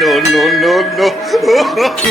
No, no, no, no.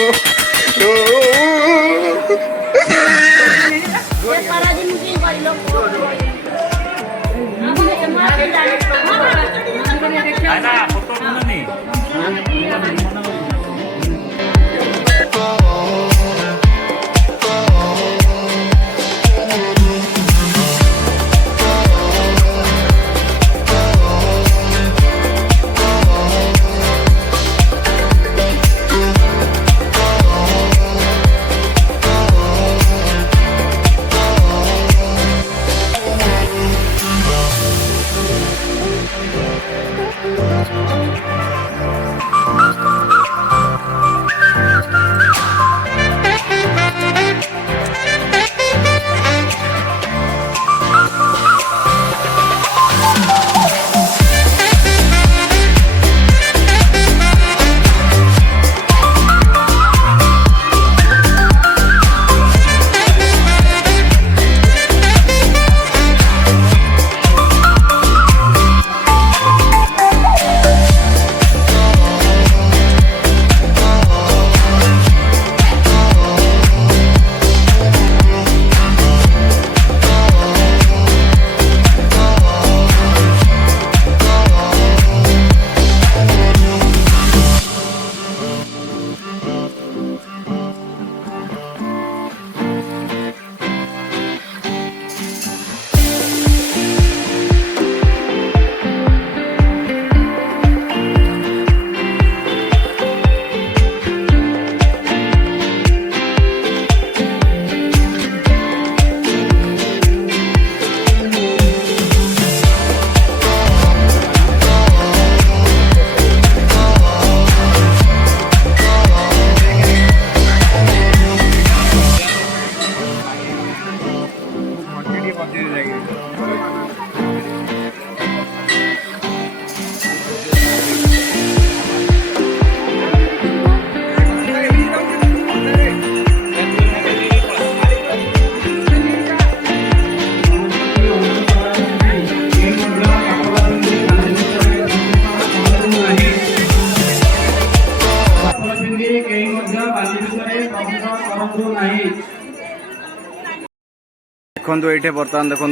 देखो ये बर्तमान देखो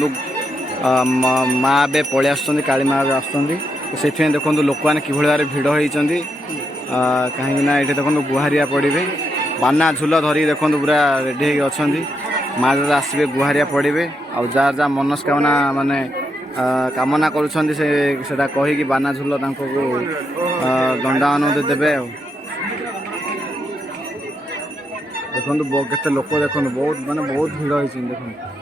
माँ ए पलि आसुँच काली माँ भी आसुँच से देखो लोक मैंने कि भाव भिड़ होती कहीं ये देखो गुहारिया पड़े बाना झूल धरिक देखो पूरा रेडी अच्छा माँ जब आसवे गुहारिया पड़े आ जार जहाँ मनस्कामना माने कामना करा कहीकि बाना झूल दंडा देवे देखो केते लोक देखो बहुत माने बहुत भिड़ होती देखो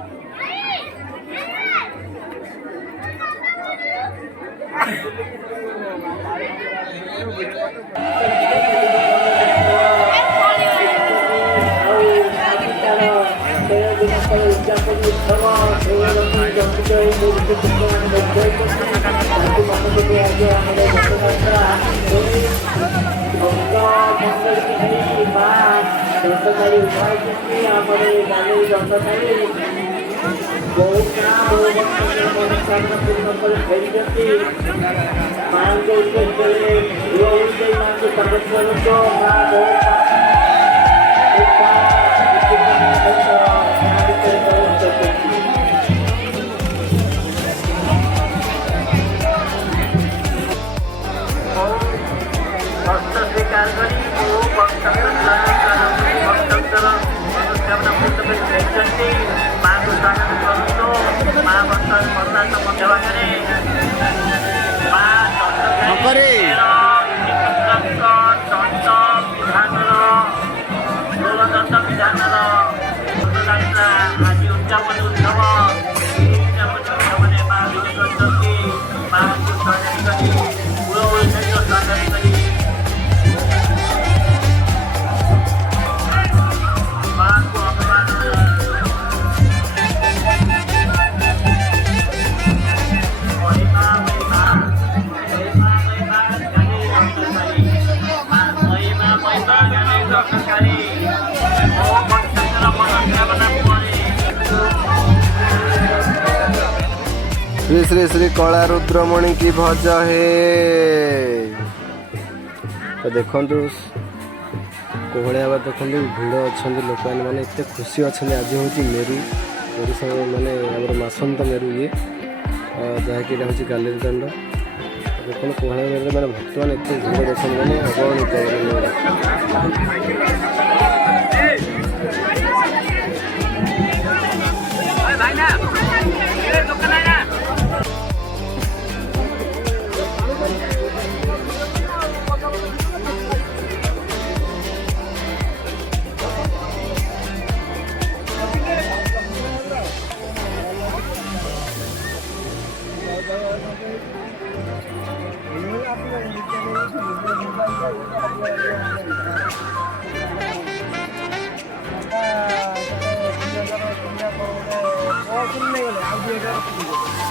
संविधानର ପଦଯାତ୍ରା ଆଜି ଉଦ୍ଯାପନ ଉତ୍ସବ ଏହି ଉଦ୍ଯାପନ ଉତ୍ସବରେ ମା ବିଜେ କରିଛନ୍ତି ମାଙ୍କୁ ସଜାଡ଼ି କରି କୂଳମୂଳ ସହିତ ସଜାଡ଼ି କରି ମାଙ୍କୁ ଅପମାନ श्री श्री श्री कला रुद्रमणि की भज हे। तो देखु कोहलिया देखु भिड़ अच्छा लोक मैंने एत खुशी अच्छा आज हूँ मेरु मेरु माने आम मासंत मेरु ये जहाँकि हूँ गालेरी दंड देखो कोहलिया मेरे मैंने भक्त मैंने एत भिड़ देखते मैंने नहीं